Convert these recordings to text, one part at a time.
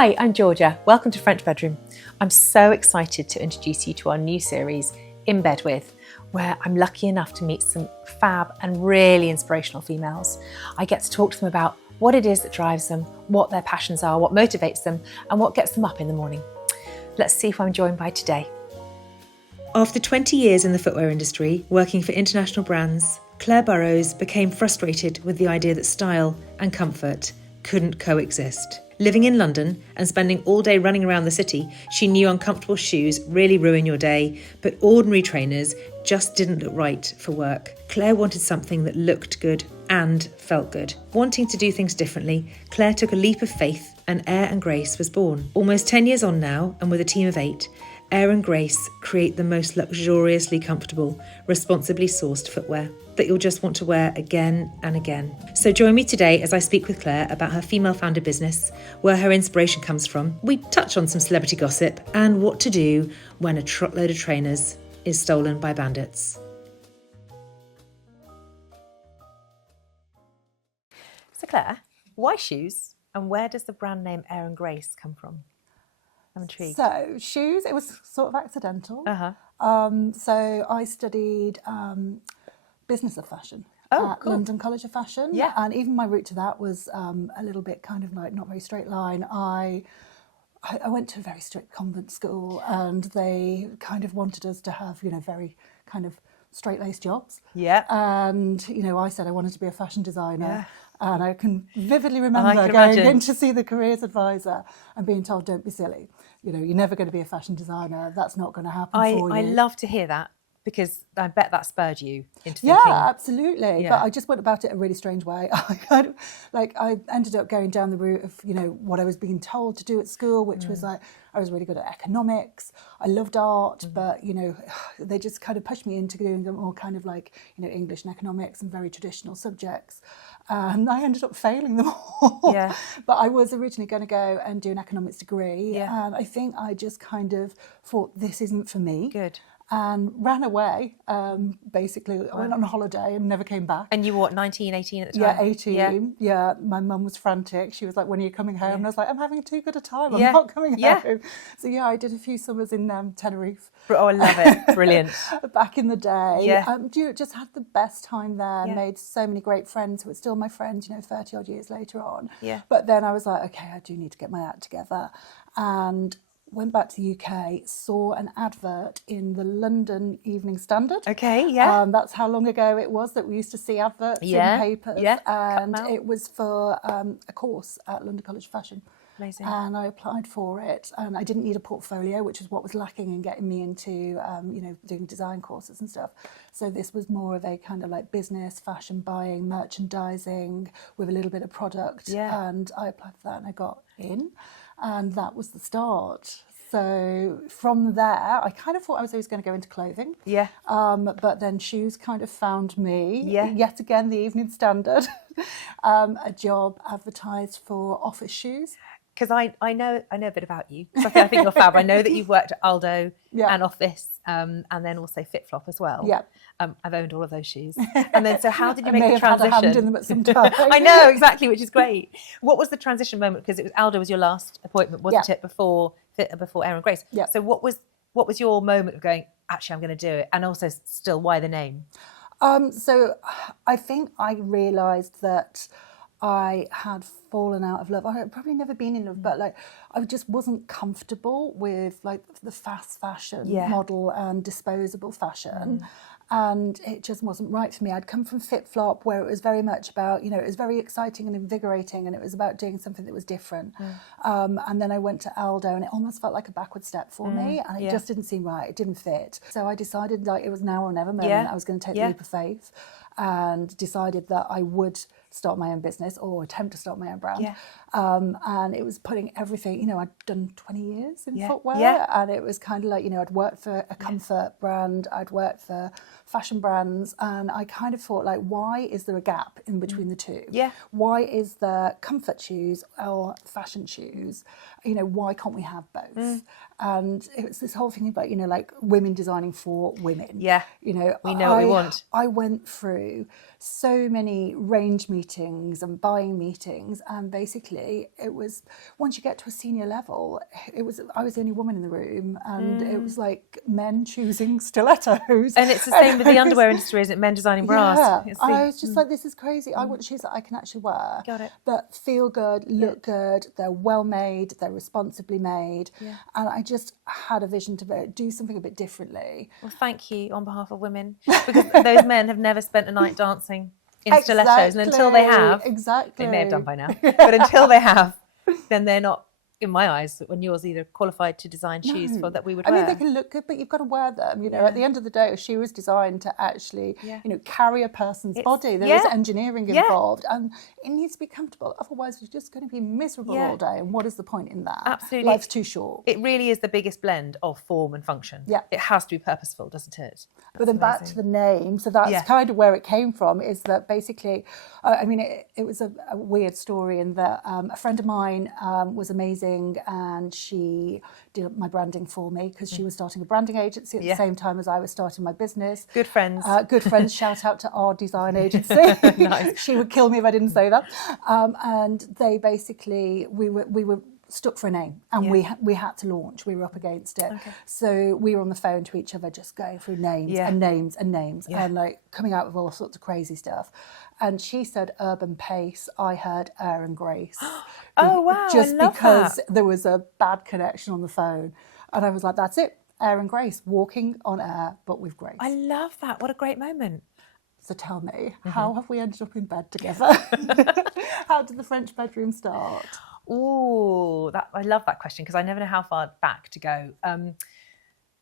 Hi, I'm Georgia. Welcome to French Bedroom. I'm so excited to introduce you to our new series, In Bed With, where I'm lucky enough to meet some fab and really inspirational females. I get to talk to them about what it is that drives them, what their passions are, what motivates them, and what gets them up in the morning. Let's see who I'm joined by today. After 20 years in the footwear industry, working for international brands, Claire Burrows became frustrated with the idea that style and comfort couldn't coexist. Living in London and spending all day running around the city, she knew uncomfortable shoes really ruin your day, but ordinary trainers just didn't look right for work. Claire wanted something that looked good and felt good. Wanting to do things differently, Claire took a leap of faith and Air and Grace was born. Almost 10 years on now, and with a team of 8, Air and Grace create the most luxuriously comfortable, responsibly sourced footwear that you'll just want to wear again and again. So join me today as I speak with Claire about her female-founded business, where her inspiration comes from. We touch on some celebrity gossip and what to do when a truckload of trainers is stolen by bandits. So Claire, why shoes and where does the brand name Air and Grace come from? I'm intrigued. So shoes, it was sort of accidental. So I studied business of fashion at London College of Fashion. Yeah. And even my route to that was a little bit kind of like not very straight line. I went to a very strict convent school and they kind of wanted us to have, very kind of straight-laced jobs. Yeah. And, I said I wanted to be a fashion designer. Yeah. And I can vividly remember going imagine. in to see the careers advisor and being told, don't be silly. You're never going to be a fashion designer. That's not going to happen for you. I love to hear that because I bet that spurred you into thinking. Yeah, absolutely. Yeah. But I just went about it a really strange way. I ended up going down the route of, what I was being told to do at school, which was like, I was really good at economics. I loved art, but, they just kind of pushed me into doing more kind of like, English and economics and very traditional subjects. And I ended up failing them all. Yeah. But I was originally going to go and do an economics degree. Yeah. And I think I just kind of thought, this isn't for me. Good. And ran away, basically. I went on a holiday and never came back. And you were what, 19, 18 at the Yeah, time? 18. Yeah, my mum was frantic. She was like, when are you coming home? And I was like, I'm having too good a time. I'm Yeah. not coming Yeah. home. So I did a few summers in Tenerife. Oh, I love it. Brilliant. Back in the day. Yeah. Just had the best time there. Yeah. Made so many great friends who are still my friends, 30 odd years later on. Yeah. But then I was like, okay, I do need to get my act together. And went back to the UK, saw an advert in the London Evening Standard. Okay, yeah. That's how long ago it was that we used to see adverts in papers. Yeah. And it was for a course at London College of Fashion. Amazing. And I applied for it, and I didn't need a portfolio, which is what was lacking in getting me into, doing design courses and stuff. So this was more of a kind of like business, fashion buying, merchandising with a little bit of product. Yeah. And I applied for that and I got in. And that was the start. So from there, I kind of thought I was always going to go into clothing. Yeah. But then shoes kind of found me. Yeah. Yet again, the Evening Standard, a job advertised for office shoes. Because I know a bit about you. I think you're fab. I know that you've worked at Aldo and Office, and then also FitFlop as well. Yeah. I've owned all of those shoes. And then, so how did you make the Have transition? had a hand in them at some time. I know, exactly, which is great. What was the transition moment? Because it was Aldo was your last appointment, wasn't it? Before Air and Grace. Yeah. So what was your moment of going, actually, I'm going to do it, and also still why the name? So I think I realised that I had fallen out of love. I had probably never been in love, but like I just wasn't comfortable with like the fast fashion model and disposable fashion. And it just wasn't right for me. I'd come from FitFlop, where it was very much about, it was very exciting and invigorating, and it was about doing something that was different. And then I went to Aldo, and it almost felt like a backward step for me, and it just didn't seem right. It didn't fit. So I decided like it was now or never moment. I was going to take the leap of faith, and decided that I would start my own business or attempt to start my own brand. And it was putting everything, I'd done 20 years in footwear, and it was kind of like, I'd worked for a comfort brand, I'd worked for fashion brands, and I kind of thought, like, why is there a gap in between the two? Yeah. Why is there comfort shoes or fashion shoes? You know, why can't we have both? And it's this whole thing about, you know, like women designing for women. Yeah. You know, We know what we want. I went through so many range meetings and buying meetings, and basically it was, once you get to a senior level, I was the only woman in the room, and it was like men choosing stilettos. And it's the same with the underwear industry, isn't it? Men designing bras. Yeah, I was just like, this is crazy. I want shoes that I can actually wear. Got it. That feel good, look good, they're well made, they're responsibly made. Yeah. And I just had a vision to do something a bit differently. Well, thank you on behalf of women, because those men have never spent a night dancing in stilettos, and until they have, exactly, they may have done by now, but until they have, then they're not, in my eyes, when yours either qualified to design shoes for that we would wear. I mean, they can look good, but you've got to wear them. You know, at the end of the day, a shoe was designed to actually, you know, carry a person's body. There is engineering involved, and it needs to be comfortable. Otherwise, you're just going to be miserable all day. And what is the point in that? Absolutely, life's too short. It really is the biggest blend of form and function. Yeah, it has to be purposeful, doesn't it? But then back to the name, so that's kind of where it came from, is that basically, I mean, it was a weird story in that a friend of mine was amazing, and she did my branding for me because she was starting a branding agency at the same time as I was starting my business. Good friends. Good friends, shout out to our design agency. Nice. She would kill me if I didn't say that. And they basically, we were stuck for a name, and we had to launch. We were up against it. Okay. So we were on the phone to each other, just going through names and names and names, and like coming out with all sorts of crazy stuff. And she said urban pace, I heard air and grace. Oh wow, just I love because that. there was a bad connection on the phone. And I was like, that's it, air and grace, walking on air but with grace. I love that. What a great moment. So tell me, how have we ended up in bed together? How did the French bedroom start? Oh, I love that question, because I never know how far back to go.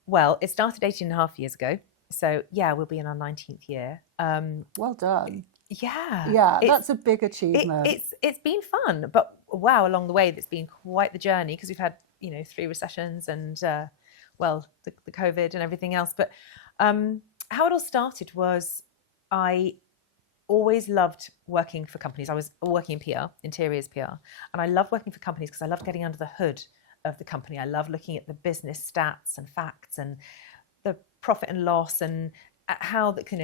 Well, it started 18 and a half years ago. So yeah, we'll be in our 19th year. Well done. Yeah, that's a big achievement. It's been fun, but wow, along the way it's been quite the journey, because we've had, you know, 3 recessions and the COVID and everything else. But how it all started was, I always loved working for companies. I was working in PR, interiors PR, and I love working for companies because I love getting under the hood of the company. I love looking at the business stats and facts and the profit and loss, and how the kind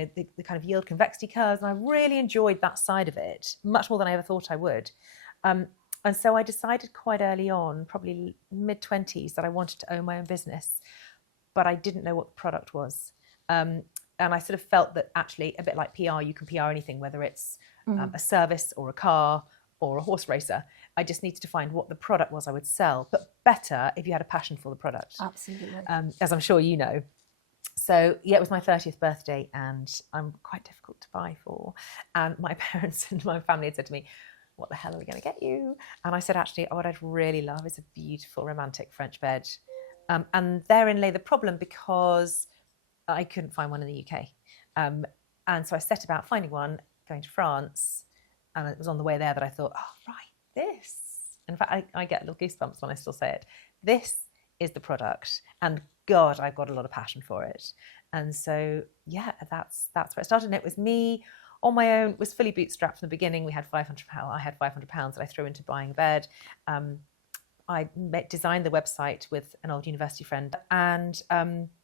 of yield convexity curves, and I really enjoyed that side of it much more than I ever thought I would. And so I decided quite early on, probably mid-20s, that I wanted to own my own business, but I didn't know what the product was. And I sort of felt that actually, a bit like PR, you can PR anything, whether it's a service or a car or a horse racer. I just needed to find what the product was I would sell, but better if you had a passion for the product. Absolutely. As I'm sure you know. So yeah, it was my 30th birthday, and I'm quite difficult to buy for. And my parents and my family had said to me, what the hell are we going to get you? And I said, actually, what I'd really love is a beautiful romantic French bed. And therein lay the problem, because I couldn't find one in the UK. And so I set about finding one, going to France, and it was on the way there that I thought, oh, right, this. In fact, I get little goosebumps when I still say it. This is the product. And God, I've got a lot of passion for it. And so, yeah, that's where it started. And it was me on my own, was fully bootstrapped from the beginning. I had £500 that I threw into buying a bed. I designed the website with an old university friend, and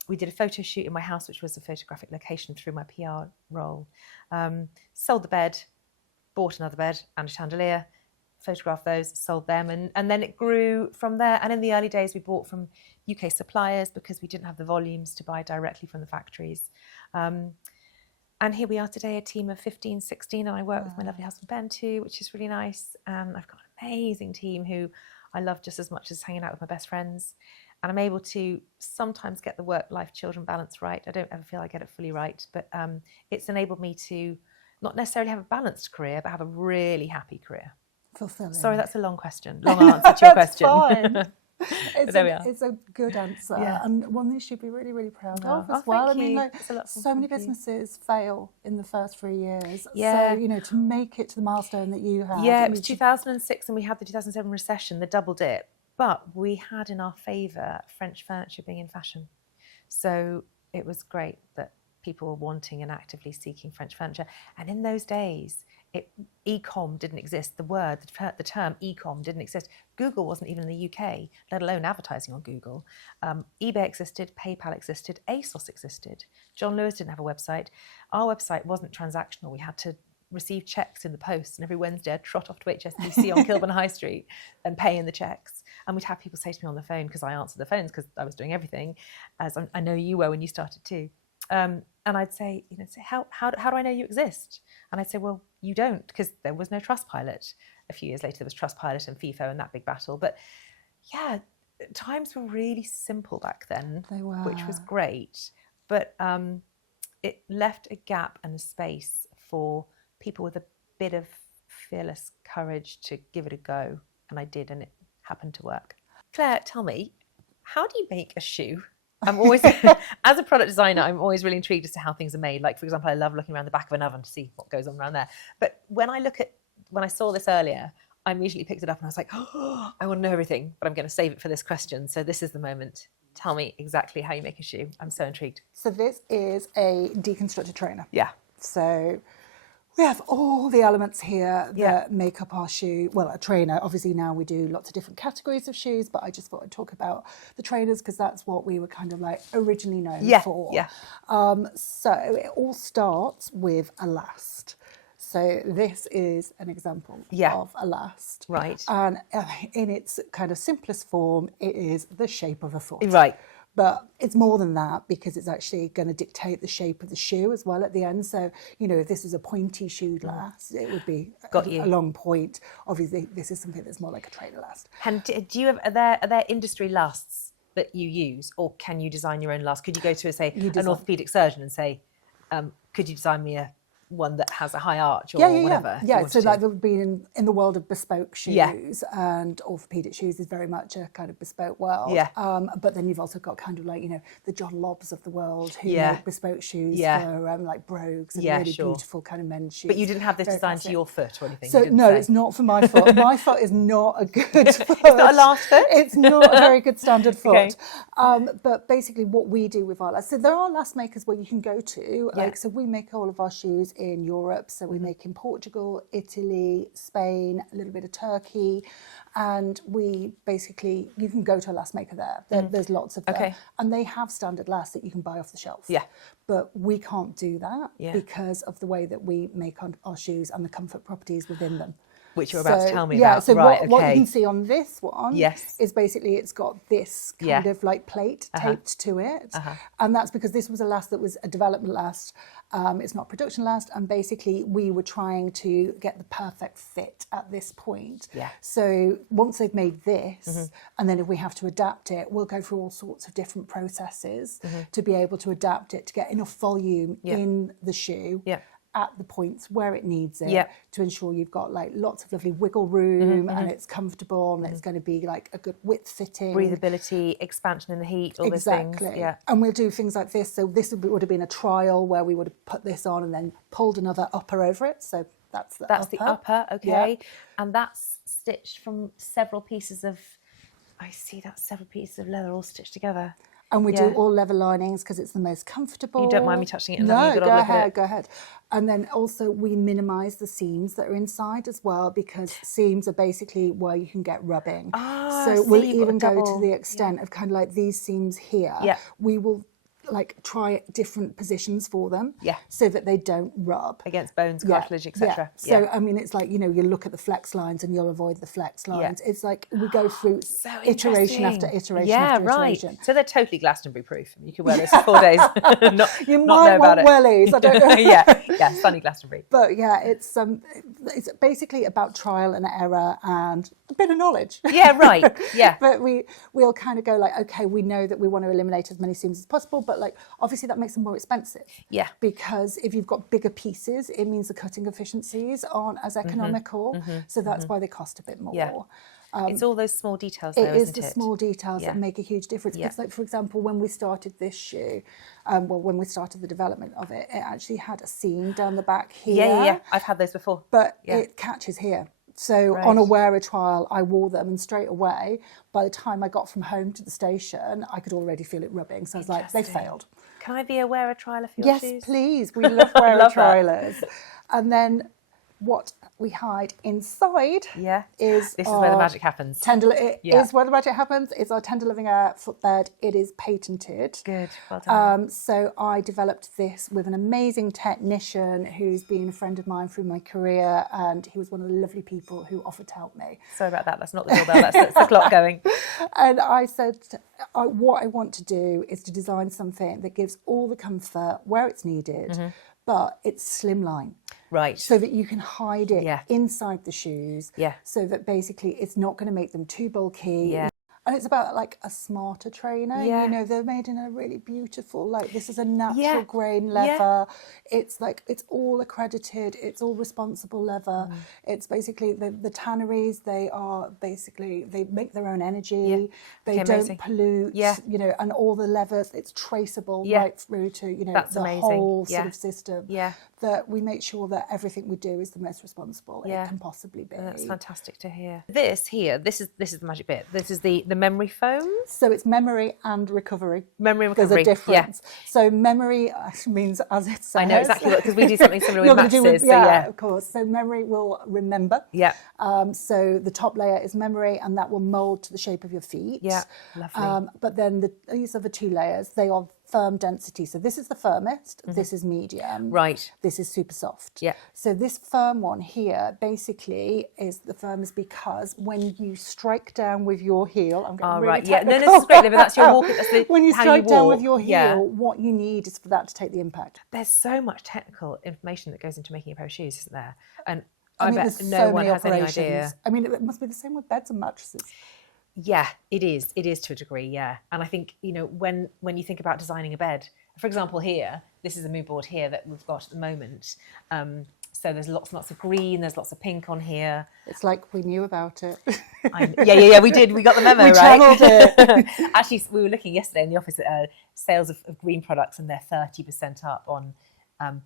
we did a photo shoot in my house, which was a photographic location through my PR role. Sold the bed, bought another bed and a chandelier, photographed those, sold them, and then it grew from there. And in the early days, we bought from UK suppliers because we didn't have the volumes to buy directly from the factories. And here we are today, a team of 15, 16, and I work with my lovely husband Ben too, which is really nice. And I've got an amazing team who I love just as much as hanging out with my best friends. And I'm able to sometimes get the work-life children balance right. I don't ever feel I get it fully right, but it's enabled me to not necessarily have a balanced career, but have a really happy career. Fulfilling. Sorry, that's a long answer to your question. Fine. There we are. It's a good answer, Yeah. and one you should be really, really proud of as thank well. I you. mean, like, so many businesses fail in the first 3 years. Yeah. So, you know, to make it to the milestone that you had. Yeah, it was 2006, and we had the 2007 recession, the double dip. But we had in our favour French furniture being in fashion. So it was great that people were wanting and actively seeking French furniture. And in those days, e-com didn't exist. The term e-com didn't exist. Google wasn't even in the UK, let alone advertising on Google. eBay existed, PayPal existed, ASOS existed. John Lewis didn't have a website. Our website wasn't transactional. We had to receive checks in the post, and every Wednesday I'd trot off to HSBC on Kilburn High Street and pay in the checks. And we'd have people say to me on the phone, because I answered the phones because I was doing everything, as I know you were when you started too. And I'd say, how do I know you exist? And I'd say, well, you don't, because there was no Trustpilot. A few years later, there was Trustpilot and FIFO and that big battle. But yeah, times were really simple back then, They were. which was great. But it left a gap and a space for people with a bit of fearless courage to give it a go. And I did, and it happened to work. Claire, tell me, how do you make a shoe? I'm always, as a product designer, I'm always really intrigued as to how things are made. Like, for example, I love looking around the back of an oven to see what goes on around there. But when I saw this earlier, I immediately picked it up and I was like, oh, I want to know everything, but I'm going to save it for this question. So this is the moment. Tell me exactly how you make a shoe. I'm so intrigued. So this is a deconstructed trainer. Yeah. So we have all the elements here that make up our shoe. Well, a trainer, obviously now we do lots of different categories of shoes, but I just thought I'd talk about the trainers because that's what we were kind of like originally known for. Yeah. So it all starts with a last. So this is an example of a last. Right. And in its kind of simplest form, it is the shape of a foot. Right. But it's more than that because it's actually going to dictate the shape of the shoe as well at the end. So, if this was a pointy shoe last, it would be a long point. Obviously, this is something that's more like a trainer last. And do you have, are there industry lasts that you use, or can you design your own last? Could you go to, say, an orthopaedic surgeon and say, could you design me one that has a high arch or whatever? Yeah, so like there would be in the world of bespoke shoes, and orthopaedic shoes is very much a kind of bespoke world. Yeah. But then you've also got kind of like, the John Lobbs of the world who make bespoke shoes for like brogues and really beautiful kind of men's shoes. But you didn't have this designed to your foot or anything? So no, it's not for my foot. My foot is not a good foot. It's not a last foot? It's not a very good standard foot. Okay. But basically what we do with our last, so there are last makers where you can go to, so we make all of our shoes in Europe, so we make in Portugal, Italy, Spain, a little bit of Turkey, and we basically, you can go to a last maker there. There's lots of them, and they have standard lasts that you can buy off the shelf. Yeah. But we can't do that because of the way that we make our shoes and the comfort properties within them. Which you're about to tell me about. Yeah, so what you can see on this one is basically it's got this kind of like plate taped to it. And that's because this was a last that was a development last. It's not production last. And basically we were trying to get the perfect fit at this point. Yeah. So once they've made this, and then if we have to adapt it, we'll go through all sorts of different processes to be able to adapt it, to get enough volume in the shoe. Yeah. At the points where it needs it to ensure you've got like lots of lovely wiggle room and it's comfortable and it's going to be like a good width fitting. Breathability, expansion in the heat, all those things. Exactly. Yeah. And we'll do things like this. So this would have been a trial where we would have put this on and then pulled another upper over it. So that's the upper. Okay. Yeah. And that's stitched from several pieces of, several pieces of leather all stitched together. And we do all leather linings because it's the most comfortable. You don't mind me touching it? No, go ahead. And then also we minimise the seams that are inside as well, because seams are basically where you can get rubbing. So we'll even go to the extent of kind of like these seams here. Yeah. We will like try different positions for them so that they don't rub against bones, cartilage, etc. So I mean, it's like, you look at the flex lines and you'll avoid the flex lines. It's like we go through iteration after iteration after iteration. So they're totally Glastonbury proof. You can wear this for 4 days. You might want wellies, I don't know. yeah, funny Glastonbury. But it's basically about trial and error and a bit of knowledge. Yeah, right. Yeah. But we'll kind of go like, okay, we know that we want to eliminate as many seams as possible, but like obviously that makes them more expensive. Yeah. Because if you've got bigger pieces, it means the cutting efficiencies aren't as economical. So that's why they cost a bit more. Yeah. It's all those small details though, isn't it? It is the small details that make a huge difference. Because like, for example, when we started this shoe, when we started the development of it, it actually had a seam down the back here. Yeah. I've had those before. But it catches here. So on a wearer trial, I wore them and straight away, by the time I got from home to the station, I could already feel it rubbing. So I was like, they failed. Can I be a wearer trialer for your Yes, shoes? please. We love wearer Love that. trialers. And then what we hide inside is this is where the magic happens. Is where the magic happens. It's our tender living air footbed. It is patented. Good, well done. So I developed this with an amazing technician who's been a friend of mine through my career, and he was one of the lovely people who offered to help me. Sorry about that. That's not the doorbell. That's the clock going. And I said, what I want to do is to design something that gives all the comfort where it's needed, but it's slimline. Right. So that you can hide it inside the shoes. Yeah. So that basically it's not going to make them too bulky. Yeah. And it's about like a smarter trainer. Yeah. You know, they're made in a really beautiful, like this is a natural grain leather. It's like, it's all accredited. It's all responsible leather. It's basically the tanneries, they make their own energy. They don't pollute, you know, and all the leathers, it's traceable right through to, you know, That's the amazing. whole sort of system. Yeah. That we make sure that everything we do is the most responsible it can possibly be. That's fantastic to hear. This is the magic bit. This is the memory foam. So it's memory and recovery. Memory and recovery. There's a difference. So memory means as it says. I know exactly what, because we do something similar with mattresses. Of course. So memory will remember. Yeah. So the top layer is memory, and that will mould to the shape of your feet. Yeah, lovely. But then these are the two layers. They are firm density. So this is the firmest, this is medium. Right. This is super soft. Yeah. So this firm one here basically is the firmest because when you strike down with your heel, I'm getting really technical. No, this is great, but that's your walk. That's when you how strike you down walk. with your heel, what you need is for that to take the impact. There's so much technical information that goes into making a pair of shoes, isn't there? And I bet there's no so one many has any operations. idea. I mean, it must be the same with beds and mattresses. Yeah, it is. It is to a degree, yeah. And I think, you know, when you think about designing a bed, for example, here, this is a mood board here that we've got at the moment. So there's lots and lots of green, there's lots of pink on here. It's like we knew about it. Yeah, we did. We got the memo, we right? channeled it. Actually, we were looking yesterday in the office at sales of green products, and they're 30% up on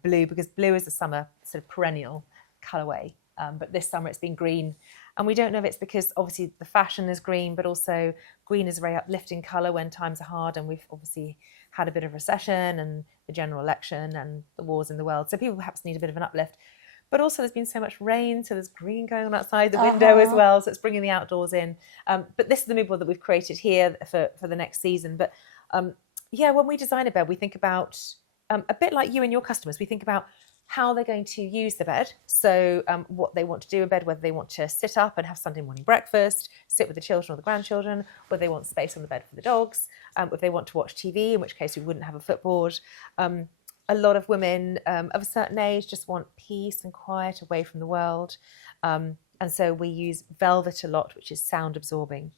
blue, because blue is a summer sort of perennial colourway. But this summer it's been green. And we don't know if it's because obviously the fashion is green, but also green is a very uplifting colour when times are hard, and we've obviously had a bit of recession and the general election and the wars in the world. So people perhaps need a bit of an uplift. But also there's been so much rain, so there's green going on outside the window as well, so it's bringing the outdoors in. But this is the mood board that we've created here for the next season. But when we design a bed, we think about, a bit like you and your customers, we think about how they're going to use the bed. So what they want to do in bed, whether they want to sit up and have Sunday morning breakfast, sit with the children or the grandchildren, whether they want space on the bed for the dogs, if they want to watch TV, in which case we wouldn't have a footboard. A lot of women of a certain age just want peace and quiet away from the world. And so we use velvet a lot, which is sound absorbing.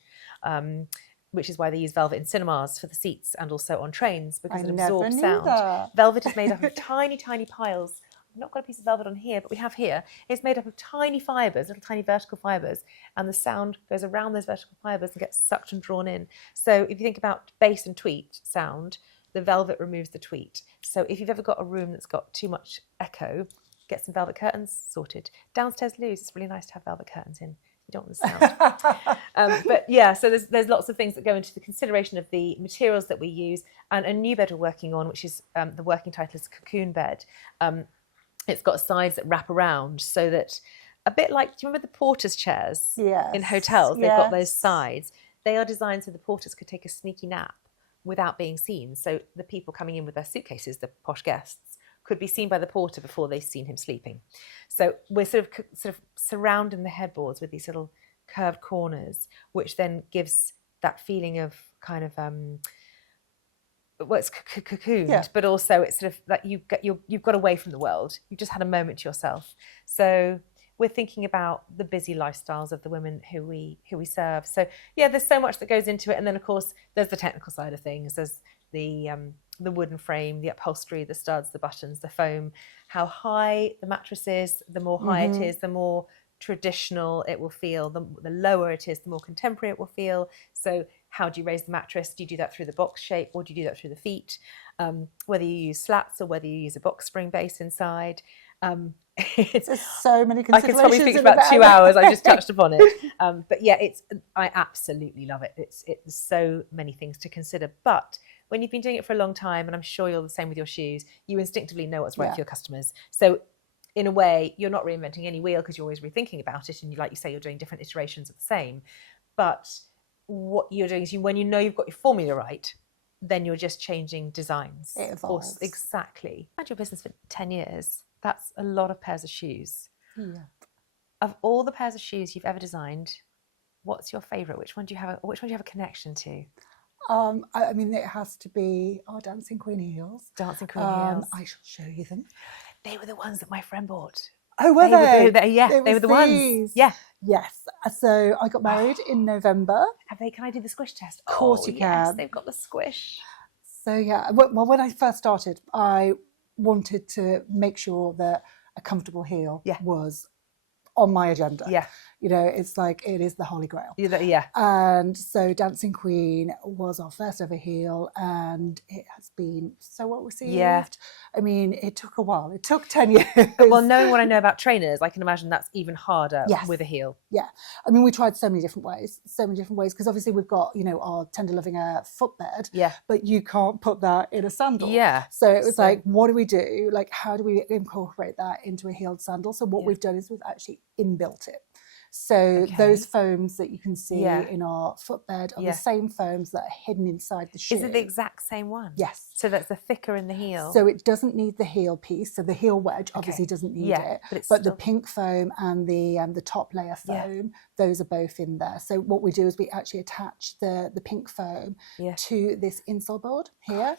Which is why they use velvet in cinemas for the seats and also on trains, because it absorbs sound. That. Velvet is made up of tiny, tiny piles. I've not got a piece of velvet on here, but we have here. It's made up of tiny fibres, little tiny vertical fibres, and the sound goes around those vertical fibres and gets sucked and drawn in. So if you think about bass and tweet sound, the velvet removes the tweet. So if you've ever got a room that's got too much echo, get some velvet curtains, sorted. Downstairs loos, it's really nice to have velvet curtains in. You don't want the sound. But yeah, so there's lots of things that go into the consideration of the materials that we use. And a new bed we're working on, which is the working title is Cocoon Bed. It's got sides that wrap around, so that a bit like, do you remember the porter's chairs in hotels? They've got those sides. They are designed so the porters could take a sneaky nap without being seen. So the people coming in with their suitcases, the posh guests, could be seen by the porter before they've seen him sleeping. So we're sort of surrounding the headboards with these little curved corners, which then gives that feeling of kind of it's cocooned, but also it's sort of like you've got away from the world. You've just had a moment to yourself. So we're thinking about the busy lifestyles of the women who we serve. So yeah, there's so much that goes into it, and then of course there's the technical side of things. There's the wooden frame, the upholstery, the studs, the buttons, the foam, how high the mattress is. The more high it is, the more traditional it will feel. The lower it is, the more contemporary it will feel. So how do you raise the mattress? Do you do that through the box shape, or do you do that through the feet? Whether you use slats or whether you use a box spring base inside. There's so many considerations. I could probably speak for about 2 hours. I just touched upon it. But yeah, I absolutely love it. It's so many things to consider. But when you've been doing it for a long time, and I'm sure you're the same with your shoes, you instinctively know what's right for your customers. So in a way, you're not reinventing any wheel because you're always rethinking about it. And like you say, you're doing different iterations of the same. But what you're doing is when you know you've got your formula right, then you're just changing designs. It evolves. Exactly. I've had your business for 10 years. That's a lot of pairs of shoes. Yeah. Of all the pairs of shoes you've ever designed, what's your favourite? Which one do you have a connection to? I mean, it has to be our Dancing Queen heels. Dancing Queen heels. I shall show you them. They were the ones that my friend bought. Oh, were they? They were the ones. Yeah. Yes. So I got married in November. Can I do the squish test? Of course you can. Yes, they've got the squish. So yeah, well, when I first started, I wanted to make sure that a comfortable heel was on my agenda. Yeah. You know, it's like it is the holy grail. Yeah. And so Dancing Queen was our first ever heel, and it has been so well received. Yeah. I mean, it took a while. It took 10 years. Well, knowing what I know about trainers, I can imagine that's even harder with a heel. Yeah. I mean, we tried so many different ways, because obviously we've got, you know, our tender loving footbed, but you can't put that in a sandal. Yeah. So it was like, what do we do? Like, how do we incorporate that into a heeled sandal? So what we've done is we've actually inbuilt it. So those foams that you can see in our footbed are the same foams that are hidden inside the shoe. Is it the exact same one? Yes. So that's the thicker in the heel. So it doesn't need the heel piece. So the heel wedge obviously doesn't need it. But the pink foam and the top layer foam, those are both in there. So what we do is we actually attach the pink foam to this insole board here.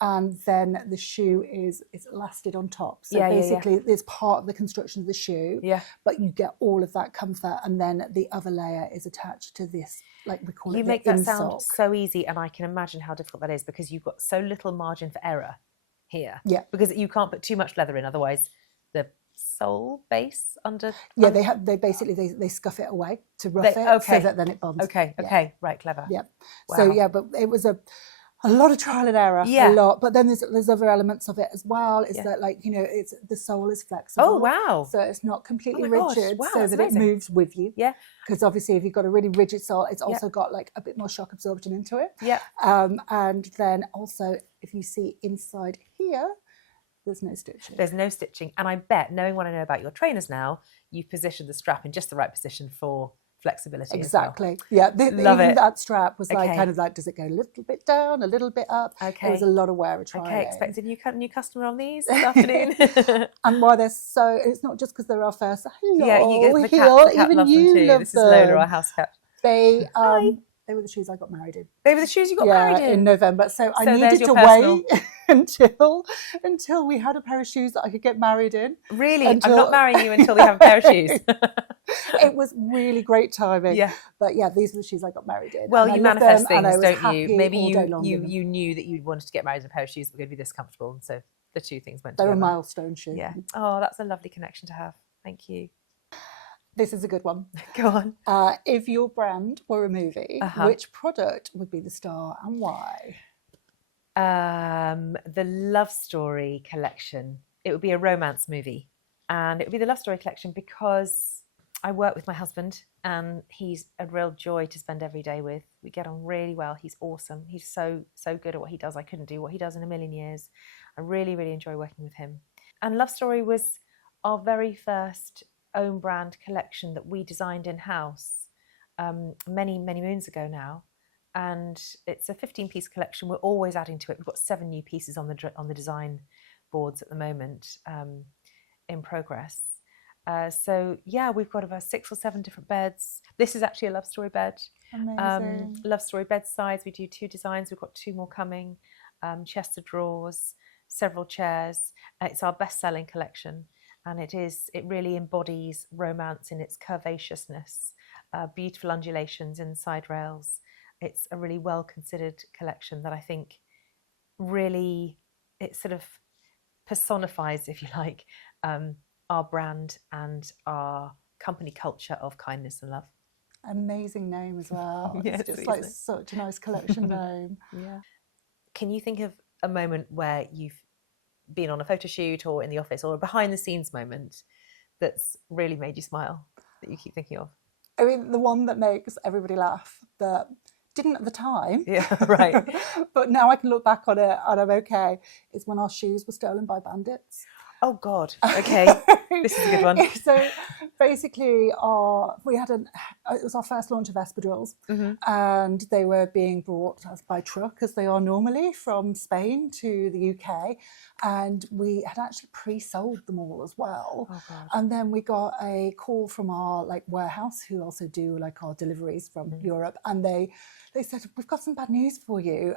And then the shoe is elasted on top. So basically it's part of the construction of the shoe, but you get all of that comfort, and then the other layer is attached to this, like we call it the insole. You make that sound so easy, and I can imagine how difficult that is because you've got so little margin for error here. Yeah. Because you can't put too much leather in, otherwise the sole base under... Yeah, they basically scuff it away to rough it so that then it bonds. Okay, right, clever. Yeah. Wow. So but it was a lot of trial and error, a lot. But then there's other elements of it as well. Is that, like, you know, it's the sole is flexible. Oh wow! So it's not completely rigid, wow, so that amazing. It moves with you. Yeah. Because obviously, if you've got a really rigid sole, it's also got like a bit more shock absorption into it. Yeah. And then also, if you see inside here, there's no stitching. There's no stitching, and I bet, knowing what I know about your trainers now, you've positioned the strap in just the right position for flexibility. Exactly. As well. Yeah. Even that strap was like kind of like, does it go a little bit down, a little bit up? Okay. It was a lot of wear trying. Okay. Expected new customer on these this afternoon. And why they're so, it's not just because they're our first. Hello, the cat even loves you them too. love this them. Is Lola, our house cat. They were the shoes I got married in. They were the shoes you got married in November. So I needed to wait until we had a pair of shoes that I could get married in. Really? I'm not marrying you until we have a pair of shoes. It was really great timing. Yeah. But yeah, these are the shoes I got married in. Well, you manifest things, don't you? Maybe you knew that you wanted to get married in a pair of shoes that were going to be this comfortable, and so the two things went together. They're a milestone shoe. Yeah. Oh, that's a lovely connection to have. Thank you. This is a good one. Go on. If your brand were a movie, which product would be the star and why? The Love Story collection. It would be a romance movie. And it would be the Love Story collection because I work with my husband and he's a real joy to spend every day with. We get on really well. He's awesome. He's so good at what he does. I couldn't do what he does in a million years. I really, really enjoy working with him. And Love Story was our very first own brand collection that we designed in-house many moons ago now, and it's a 15-piece collection. We're always adding to it. We've got 7 new pieces on the design boards at the moment, in progress. So yeah, we've got about 6 or 7 different beds. This is actually a Love Story bed. Amazing. Love Story bedsides. We do 2 designs. We've got 2 more coming. Chest of drawers, several chairs. It's our best-selling collection. And it really embodies romance in its curvaceousness, beautiful undulations in side rails. It's a really well-considered collection that I think really, it sort of personifies, if you like, our brand and our company culture of kindness and love. Amazing name as well. Yeah, it's just like such a nice collection name. Yeah. Can you think of a moment where you've been on a photo shoot or in the office or a behind the scenes moment that's really made you smile that you keep thinking of? I mean, the one that makes everybody laugh, that didn't at the time. Yeah, right. But now I can look back on it and I'm okay. Is when our shoes were stolen by bandits. Oh God. Okay, this is a good one. So basically, it was our first launch of espadrilles, and they were being brought by truck, as they are normally, from Spain to the UK, and we had actually pre-sold them all as well. Oh God. And then we got a call from our warehouse, who also do our deliveries from Europe, and they said, "We've got some bad news for you.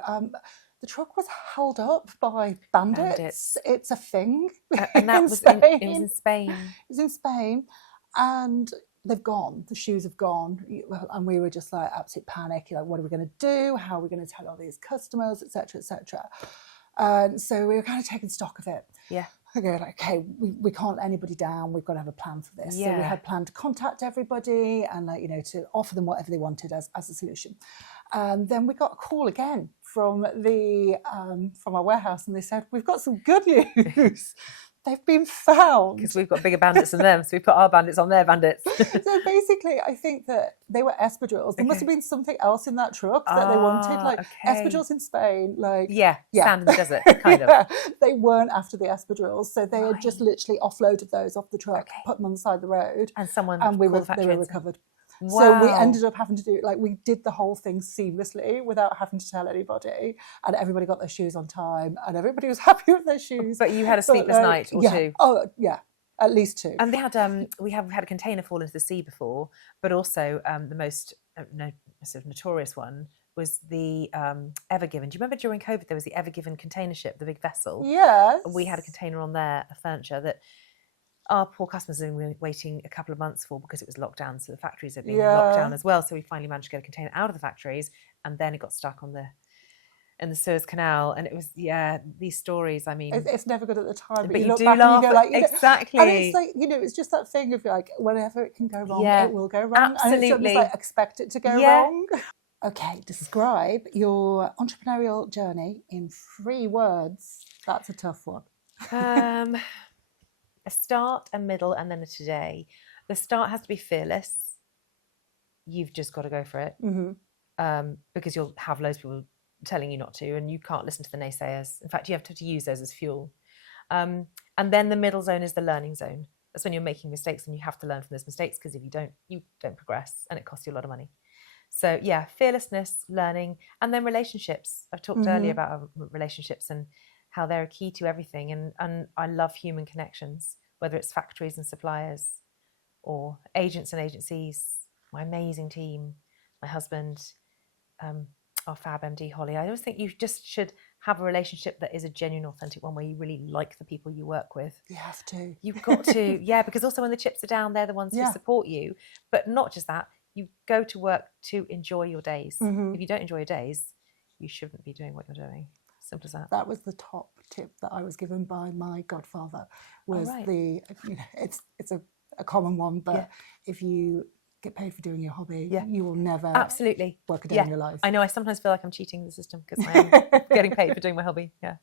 The truck was held up by bandits. It's a thing." And that was in Spain. It was in Spain, and they've gone. The shoes have gone, and we were just absolute panic. What are we going to do? How are we going to tell all these customers, etc., etc. And so we were kind of taking stock of it. Yeah. Okay, we can't let anybody down. We've got to have a plan for this. Yeah. So we had planned to contact everybody and to offer them whatever they wanted as a solution. And then we got a call again from our warehouse, and they said, "We've got some good news. They've been found." Because we've got bigger bandits than them, so we put our bandits on their bandits. So basically, I think that they were espadrilles. There must have been something else in that truck that they wanted, espadrilles in Spain. Sand in the desert, kind of. They weren't after the espadrilles, so they had just literally offloaded those off the truck, put them on the side of the road, and they were recovered. Wow. So we ended up having to do, we did the whole thing seamlessly without having to tell anybody, and everybody got their shoes on time, and everybody was happy with their shoes. But you had a sleepless night or two. Oh yeah, at least two. And they had we have had a container fall into the sea before, but also the most sort of notorious one was the Ever Given. Do you remember during COVID there was the Ever Given container ship, the big vessel? Yes. We had a container on there of furniture that our poor customers had been waiting a couple of months for, because it was locked down, so the factories had been locked down as well. So we finally managed to get a container out of the factories, and then it got stuck in the Suez Canal, and it was these stories. I mean, it's never good at the time, but you you look do back laugh. And you go, exactly. And it's it's just that thing of whenever it can go wrong, it will go wrong. Absolutely. And it's just expect it to go wrong. Okay, describe your entrepreneurial journey in 3 words. That's a tough one. A start, a middle, and then a today. The start has to be fearless. You've just got to go for it, because you'll have loads of people telling you not to, and you can't listen to the naysayers. In fact, you have to use those as fuel. And then the middle zone is the learning zone. That's when you're making mistakes, and you have to learn from those mistakes, because if you don't progress, and it costs you a lot of money. So yeah, fearlessness, learning, and then relationships. I've talked earlier about our relationships and how they're a key to everything. And I love human connections, whether it's factories and suppliers or agents and agencies, my amazing team, my husband, our fab MD, Holly. I always think you just should have a relationship that is a genuine, authentic one, where you really like the people you work with. You have to. You've got to, because also when the chips are down, they're the ones who support you. But not just that, you go to work to enjoy your days. If you don't enjoy your days, you shouldn't be doing what you're doing. Simple as that. That was the top tip that I was given by my godfather. Was it's a common one, but if you get paid for doing your hobby, you will never absolutely work a day in your life. I know. I sometimes feel like I'm cheating the system, because I am getting paid for doing my hobby. Yeah.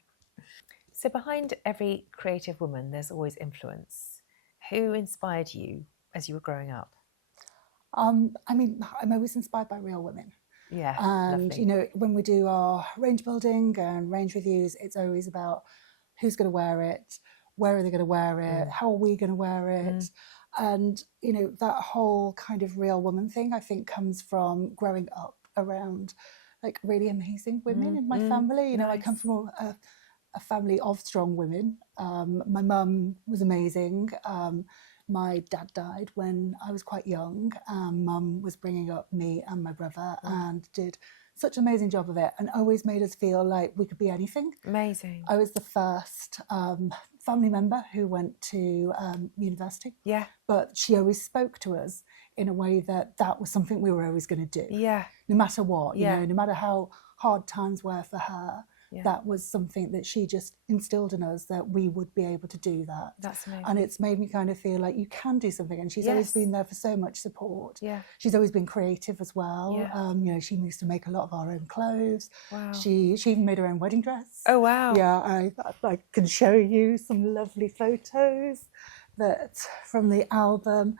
So behind every creative woman, there's always influence. Who inspired you as you were growing up? I mean, I'm always inspired by real women. Yeah, and lovely. When we do our range building and range reviews, it's always about who's going to wear it, where are they going to wear it, how are we going to wear it, and that whole kind of real woman thing, I think, comes from growing up around really amazing women in my family. Nice. I come from a family of strong women. My mum was amazing. My dad died when I was quite young. Mum was bringing up me and my brother and did such an amazing job of it, and always made us feel like we could be anything. Amazing. I was the first family member who went to university. Yeah. But she always spoke to us in a way that was something we were always going to do. Yeah. No matter what, no matter how hard times were for her. Yeah. That was something that she just instilled in us, that we would be able to do that. That's amazing. And it's made me kind of feel like you can do something. And she's always been there for so much support. Yeah. She's always been creative as well. Yeah. She used to make a lot of our own clothes. Wow. She even made her own wedding dress. Oh, wow. Yeah, I can show you some lovely photos from the album.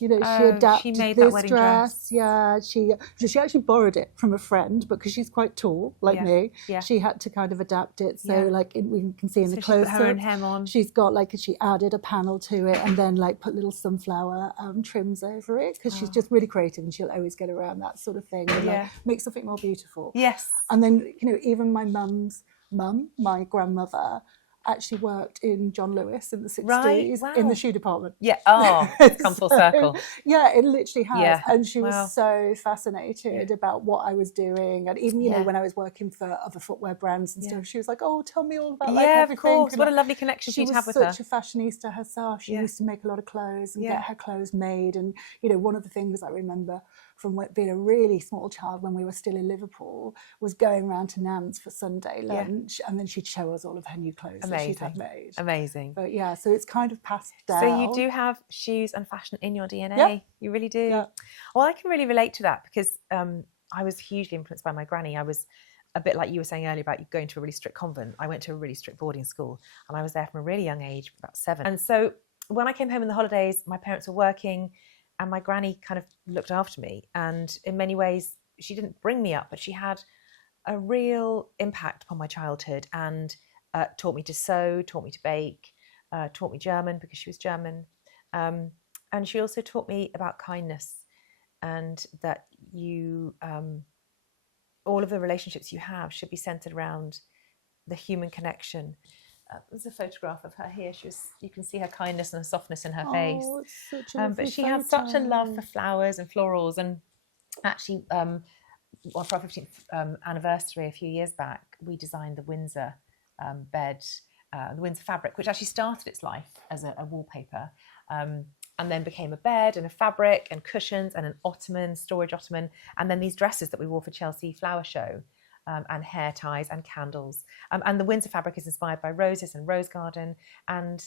You know, she Oh, adapted she made this that wedding dress. Yeah, she actually borrowed it from a friend, but because she's quite tall, like me, she had to kind of adapt it. So like we can see in the So she put her own close-ups, hem on. she's got like, she added a panel to it and then like put little sunflower trims over it, because she's just really creative and she'll always get around that sort of thing and like make something more beautiful. Yes. And then, you know, even my mum's mum, my grandmother, actually worked in John Lewis in the 60s in the shoe department. Yeah. Oh, it's come full circle. Yeah, it literally has. Yeah. And she was so fascinated about what I was doing. And even, you know, when I was working for other footwear brands and stuff, she was like, oh, tell me all about like everything. Of course. What a lovely connection she'd have with her. She was such a fashionista herself. She used to make a lot of clothes and get her clothes made. And, you know, one of the things I remember from being a really small child when we were still in Liverpool was going around to Nan's for Sunday lunch, and then she'd show us all of her new clothes that she'd had made. Amazing. But yeah, so it's kind of passed down. So you do have shoes and fashion in your DNA. You really do. Well, I can really relate to that because I was hugely influenced by my granny. I was a bit like you were saying earlier about you going to a really strict convent. I went to a really strict boarding school and I was there from a really young age, about 7. And so when I came home in the holidays, my parents were working and my granny kind of looked after me. And in many ways, she didn't bring me up, but she had a real impact upon my childhood and taught me to sew, taught me to bake, taught me German because she was German. And she also taught me about kindness and that you, all of the relationships you have should be centered around the human connection. There's a photograph of her here. You can see her kindness and her softness in her face. It's such a but she had such a love for flowers and florals. And actually, for our 15th anniversary a few years back, we designed the Windsor bed, the Windsor fabric, which actually started its life as a wallpaper, and then became a bed and a fabric and cushions and an ottoman, storage ottoman, and then these dresses that we wore for Chelsea Flower Show. And hair ties and candles. And the Windsor fabric is inspired by roses and rose garden. And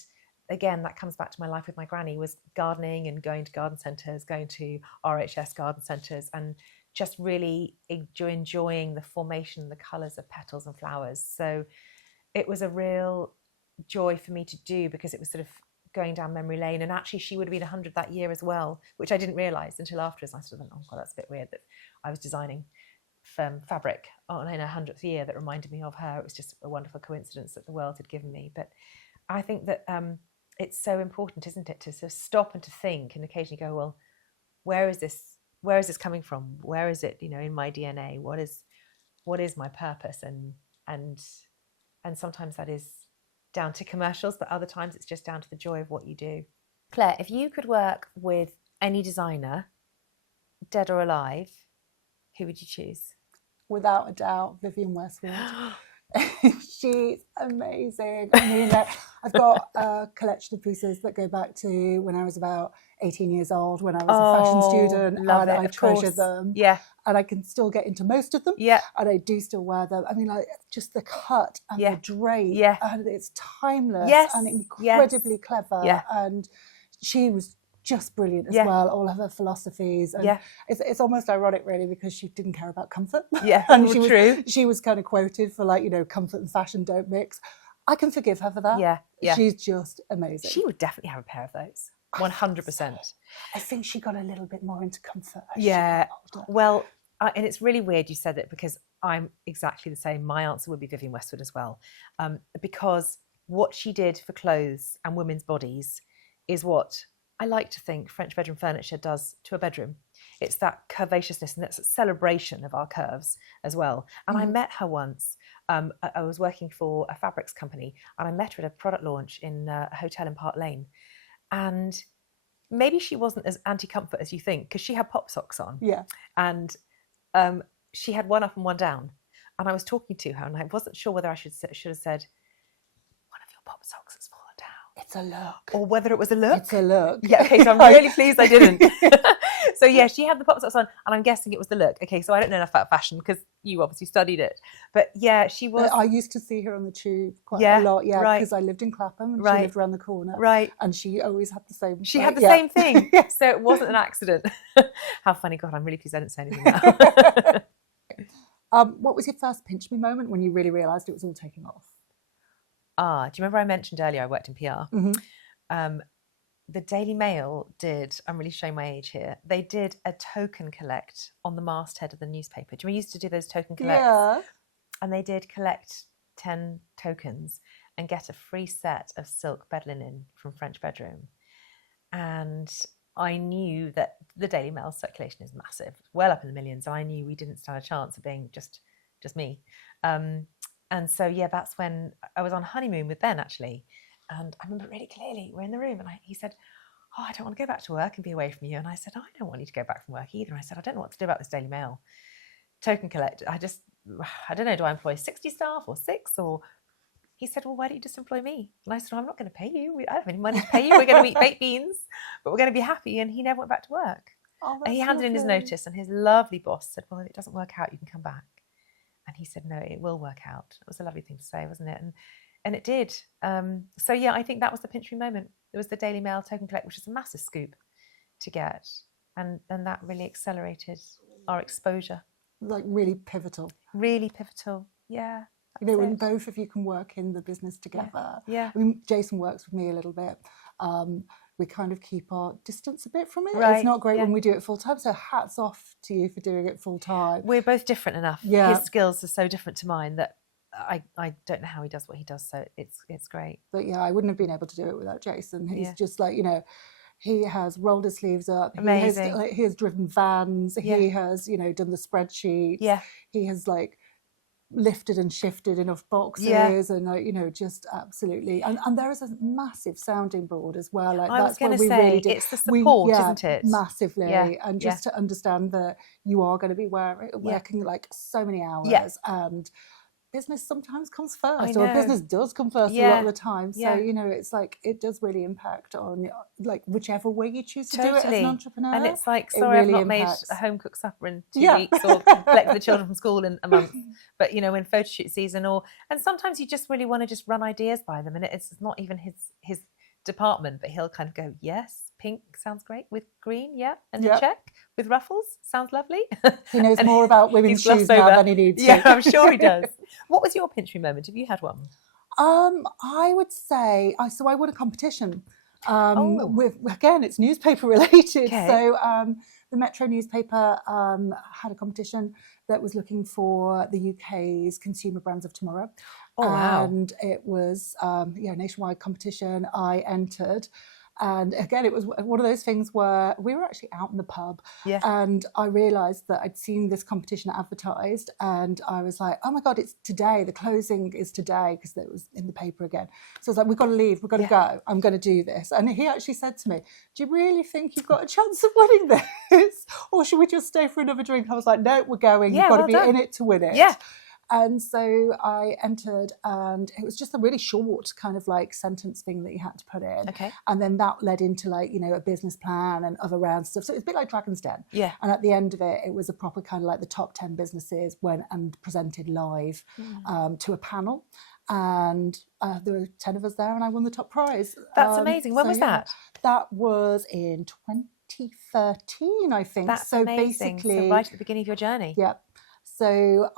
again, that comes back to my life with my granny, was gardening and going to garden centres, going to RHS garden centres, and just really enjoying the formation, the colours of petals and flowers. So it was a real joy for me to do because it was sort of going down memory lane. And actually she would have been 100 that year as well, which I didn't realise until afterwards. I sort of went, oh God, that's a bit weird that I was designing fabric in her 100th year that reminded me of her. It was just a wonderful coincidence that the world had given me. But I think that it's so important, isn't it, to sort of stop and to think and occasionally go, well, where is this coming from? Where is it, you know, in my DNA? What is my purpose? And sometimes that is down to commercials, but other times it's just down to the joy of what you do. Claire, if you could work with any designer, dead or alive, who would you choose? Without a doubt, Vivienne Westwood. She's amazing. I mean, I've got a collection of pieces that go back to when I was about 18 years old, when I was a fashion student, and I treasure them. Yeah. And I can still get into most of them. Yeah. And I do still wear them. I mean, like, just the cut and the drape. Yeah. And it's timeless and incredibly clever. Yeah. And she was just brilliant as well, all of her philosophies. And it's almost ironic, really, because she didn't care about comfort. Yeah, and she was kind of quoted for, like, you know, comfort and fashion don't mix. I can forgive her for that. Yeah, yeah. She's just amazing. She would definitely have a pair of those. 100%. I think she got a little bit more into comfort. Yeah. Well, and it's really weird you said it because I'm exactly the same. My answer would be Vivienne Westwood as well. Because what she did for clothes and women's bodies is what I like to think French bedroom furniture does to a bedroom. It's that curvaceousness and that's a celebration of our curves as well. And I met her once. I was working for a fabrics company and I met her at a product launch in a hotel in Park Lane. And maybe she wasn't as anti-comfort as you think because she had pop socks on. Yeah. And she had one up and one down. And I was talking to her and I wasn't sure whether I should have said, one of your pop socks has fallen down. It's a look. Or whether it was a look. It's a look. Yeah, okay, so I'm really pleased I didn't. So yeah, she had the pop socks on and I'm guessing it was the look. Okay, so I don't know enough about fashion because you obviously studied it. But yeah, she was... I used to see her on the tube quite a lot, because I lived in Clapham and she lived around the corner. Right. And she always had the same... She had the same thing. So it wasn't an accident. How funny. God, I'm really pleased I didn't say anything now. What was your first pinch me moment when you really realised it was all taking off? Do you remember I mentioned earlier I worked in PR? Mm-hmm. the Daily Mail did, I'm really showing my age here, they did a token collect on the masthead of the newspaper. Do we used to do those token collects? Yeah. And they did collect 10 tokens and get a free set of silk bed linen from French Bedroom. And I knew that the Daily Mail circulation is massive, well up in the millions. I knew we didn't stand a chance of being just me. And so, yeah, that's when I was on honeymoon with Ben, actually. And I remember really clearly, we're in the room and he said, oh, I don't want to go back to work and be away from you. And I said, I don't want you to go back from work either. And I said, I don't know what to do about this Daily Mail token collect. I don't know, do I employ 60 staff or 6? Or he said, well, why don't you just employ me? And I said, well, I'm not going to pay you. I don't have any money to pay you. We're going to eat baked beans, but we're going to be happy. And he never went back to work. Oh, and he handed in his notice, and his lovely boss said, well, if it doesn't work out, you can come back. And he said, no, it will work out. It was a lovely thing to say, wasn't it? And it did. So, yeah, I think that was the pinch me moment. It was the Daily Mail token collect, which is a massive scoop to get. And that really accelerated our exposure. Like really pivotal. Really pivotal, yeah. You know, when both of you can work in the business together. Yeah. I mean, Jason works with me a little bit. We kind of keep our distance a bit from it. Right. It's not great when we do it full time. So hats off to you for doing it full time. We're both different enough. Yeah. His skills are so different to mine that I don't know how he does what he does. So it's great. But yeah, I wouldn't have been able to do it without Jason. He's just like, you know, he has rolled his sleeves up. Amazing. He has driven vans. Yeah. He has, you know, done the spreadsheets. Yeah. He has like lifted and shifted enough boxes and like, you know, just absolutely. And there is a massive sounding board as well. Like I was going to say, it's the support, isn't it? Massively. Yeah. And just to understand that you are going to be working like so many hours and business sometimes comes first, or business does come first a lot of the time. So, you know, it's like, it does really impact on like whichever way you choose to do it as an entrepreneur. And it's like, sorry, really I've not impacts. made a home cooked supper in 2 weeks or collect the children from school in a month. But, you know, in photo shoot season and sometimes you just really want to just run ideas by them. And it's not even his department, but he'll kind of go, yes, pink sounds great with green, and a check with ruffles sounds lovely. He knows more about women's shoes now than he needs to. Yeah, I'm sure he does. What was your pinch me moment? Have you had one? I would say, so I won a competition with, again, it's newspaper related. Okay. So the Metro newspaper had a competition that was looking for the UK's consumer brands of tomorrow. Oh, wow. And it was a nationwide competition. I entered. And again, it was one of those things where we were actually out in the pub and I realised that I'd seen this competition advertised and I was like, oh my God, it's today. The closing is today because it was in the paper again. So I was like, we've got to leave. We've got to go. I'm going to do this. And he actually said to me, do you really think you've got a chance of winning this? Or should we just stay for another drink? I was like, no, we're going. You've got to be in it to win it. Yeah. And so I entered and it was just a really short kind of like sentence thing that you had to put in. Okay. And then that led into like, you know, a business plan and other round stuff. So it's a bit like Dragon's Den. Yeah. And at the end of it, it was a proper kind of like the top 10 businesses went and presented live to a panel. And there were 10 of us there and I won the top prize. That's amazing. When was that? That was in 2013, I think. That's so amazing. Basically, so right at the beginning of your journey. Yeah. So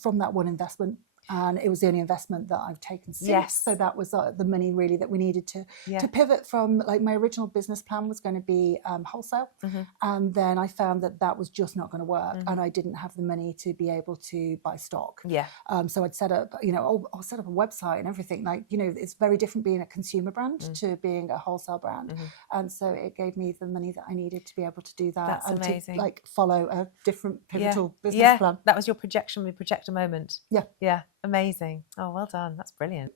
from that one investment, and it was the only investment that I've taken since. Yes. So that was the money really that we needed to pivot from. Like my original business plan was going to be wholesale, and then I found that was just not going to work, and I didn't have the money to be able to buy stock. Yeah. So I'd set up, I'll set up a website and everything. Like, it's very different being a consumer brand to being a wholesale brand, and so it gave me the money that I needed to be able to do that. That's and amazing. To like follow a different pivotal business plan. That was your projector moment. Yeah. Yeah. Amazing. Oh, well done. That's brilliant.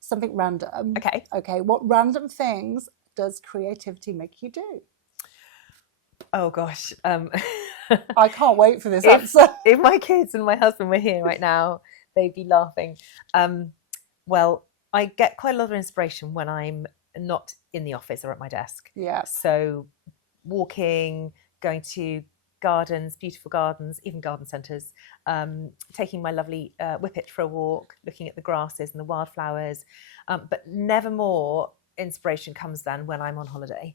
Something random. Okay. What random things does creativity make you do? Oh, gosh. I can't wait for this answer. If my kids and my husband were here right now, they'd be laughing. Well, I get quite a lot of inspiration when I'm not in the office or at my desk. Yeah. So walking, going to gardens, beautiful gardens, even garden centres, taking my lovely whippet for a walk, looking at the grasses and the wildflowers. But never more inspiration comes than when I'm on holiday.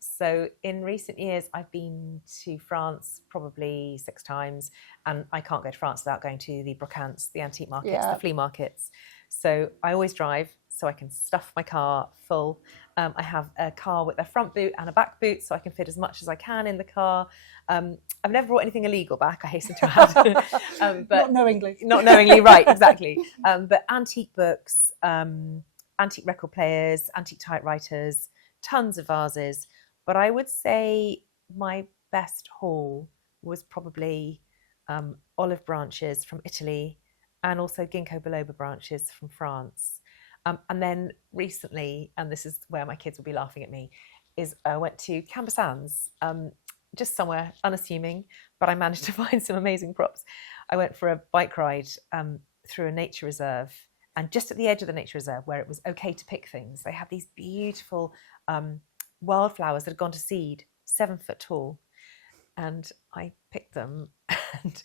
So in recent years, I've been to France probably 6 times, and I can't go to France without going to the brocantes, the antique markets, the flea markets. So I always drive. so I can stuff my car full. I have a car with a front boot and a back boot, so I can fit as much as I can in the car. I've never brought anything illegal back, I hasten to add. But not knowingly. Not knowingly, right, exactly. But antique books, antique record players, antique typewriters, tons of vases. But I would say my best haul was probably olive branches from Italy and also ginkgo biloba branches from France. And then recently, and this is where my kids will be laughing at me, is I went to Cambersands, just somewhere unassuming, but I managed to find some amazing props. I went for a bike ride through a nature reserve, and just at the edge of the nature reserve where it was okay to pick things, they had these beautiful wildflowers that had gone to seed, 7 foot tall. And I picked them and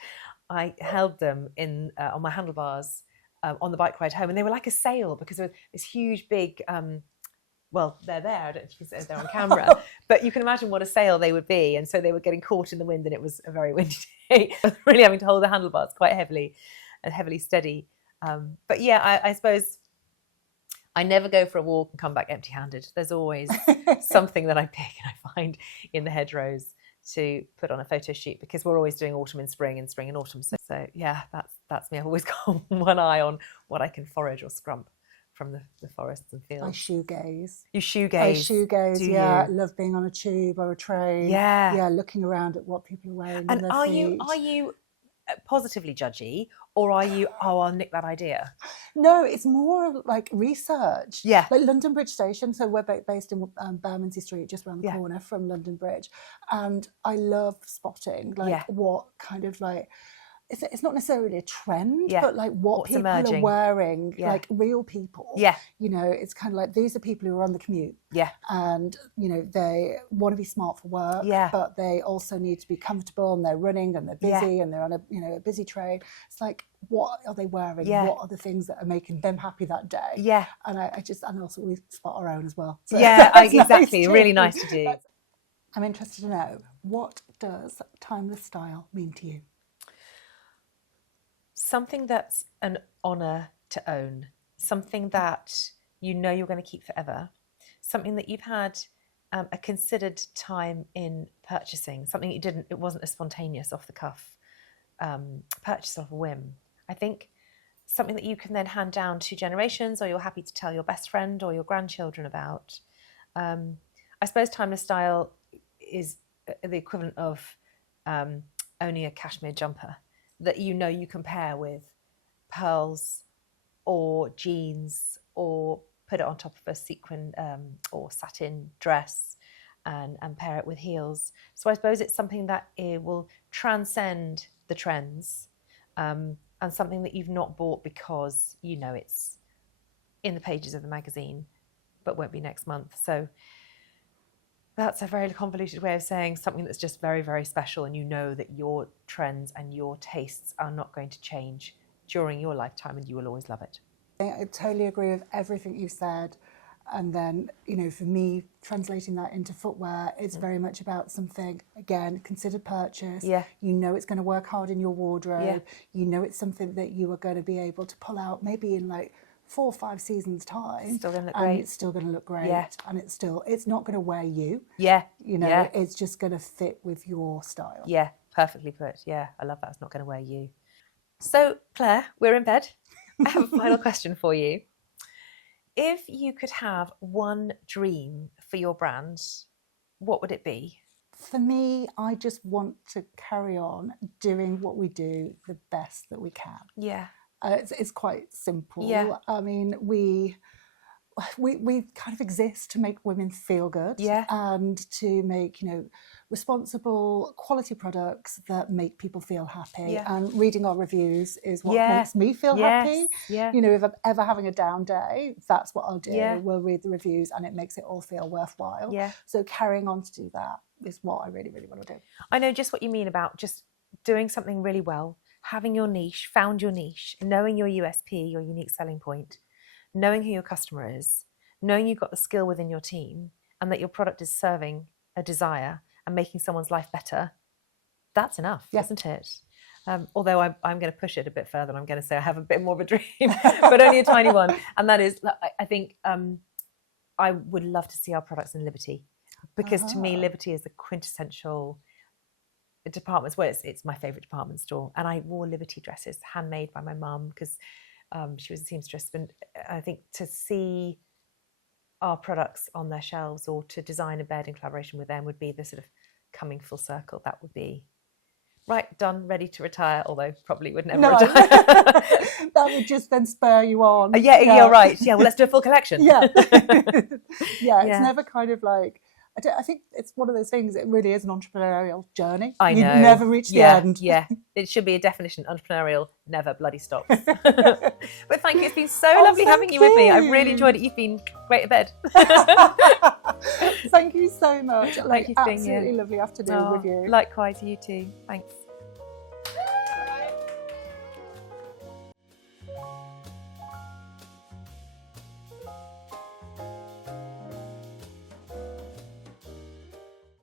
I held them in on my handlebars on the bike ride home, and they were like a sail because there was this huge big well, they're there, I don't know if you can see they're on camera, but you can imagine what a sail they would be. And so they were getting caught in the wind, and it was a very windy day. I was really having to hold the handlebars quite heavily and heavily steady. But yeah, I suppose I never go for a walk and come back empty-handed. There's always something that I pick and I find in the hedgerows to put on a photo shoot, because we're always doing autumn and spring and autumn. So yeah, that's me. I've always got one eye on what I can forage or scrump from the forests and fields. I shoegaze. You shoegaze? I shoegaze, do yeah. you? I love being on a tube or a train. Yeah. Yeah, looking around at what people are wearing And on their feet. are you positively judgy, or are you, oh, I'll nick that idea? No, it's more like research. Yeah. Like London Bridge Station. So we're based in Bermondsey Street, just around the corner from London Bridge. And I love spotting what kind of like, it's not necessarily a trend, but like what's people emerging. Are wearing, like real people. Yeah. You know, it's kind of like, these are people who are on the commute. Yeah. And, you know, they want to be smart for work, but they also need to be comfortable, and they're running and they're busy and they're on a busy train. It's like, what are they wearing? Yeah. What are the things that are making them happy that day? Yeah. And and also we spot our own as well. So exactly. Nice really nice to do. I'm interested to know, what does timeless style mean to you? Something that's an honour to own, something that you know you're going to keep forever, something that you've had a considered time in purchasing, something it wasn't a spontaneous off the cuff purchase off a whim. I think something that you can then hand down to generations, or you're happy to tell your best friend or your grandchildren about. I suppose timeless style is the equivalent of owning a cashmere jumper that you know you can pair with pearls or jeans, or put it on top of a sequin or satin dress and pair it with heels. So I suppose it's something that it will transcend the trends, and something that you've not bought because you know it's in the pages of the magazine but won't be next month. So that's a very convoluted way of saying something that's just very, very special, and you know that your trends and your tastes are not going to change during your lifetime, and you will always love it. I totally agree with everything you said. And then, you know, for me, translating that into footwear, it's very much about something, again, considered purchase. Yeah. You know it's going to work hard in your wardrobe. Yeah. You know it's something that you are going to be able to pull out maybe in like 4 or 5 seasons time, still gonna look and great. it's still going to look great, Yeah. and it's not going to wear you. Yeah. You know, Yeah. it's just going to fit with your style. Yeah, perfectly put. Yeah, I love that. It's not going to wear you. So, Claire, we're in bed. I have a final question for you. If you could have one dream for your brand, what would it be? For me, I just want to carry on doing what we do the best that we can. Yeah. It's quite simple. Yeah. I mean, we kind of exist to make women feel good, and to make, you know, responsible, quality products that make people feel happy. Yeah. And reading our reviews is what makes me feel happy. Yeah. You know, if I'm ever having a down day, that's what I'll do. Yeah. We'll read the reviews, and it makes it all feel worthwhile. Yeah. So carrying on to do that is what I really, really want to do. I know just what you mean about just doing something really well, having your niche, found your niche, knowing your USP, your unique selling point, knowing who your customer is, knowing you've got the skill within your team, and that your product is serving a desire and making someone's life better. That's enough, isn't it? Although I'm going to push it a bit further, and I'm going to say I have a bit more of a dream, but only a tiny one. And that is, I think I would love to see our products in Liberty, because to me, Liberty is the quintessential department. Well, it's my favourite department store, and I wore Liberty dresses handmade by my mum, because she was a seamstress. And I think to see our products on their shelves, or to design a bed in collaboration with them, would be the sort of coming full circle. That would be right, done, ready to retire, although probably would never retire. That would just then spur you on. Yeah, you're right. Yeah, well, let's do a full collection. Yeah. It's never kind of like, I think it's one of those things, it really is an entrepreneurial journey. I know. You never reach the end. Yeah, it should be a definition, entrepreneurial, never bloody stops. But thank you, it's been so lovely having you with me. I've really enjoyed it. You've been great at bed. Thank you so much. Thank you for being here. Absolutely lovely afternoon with you. Likewise, you too. Thanks.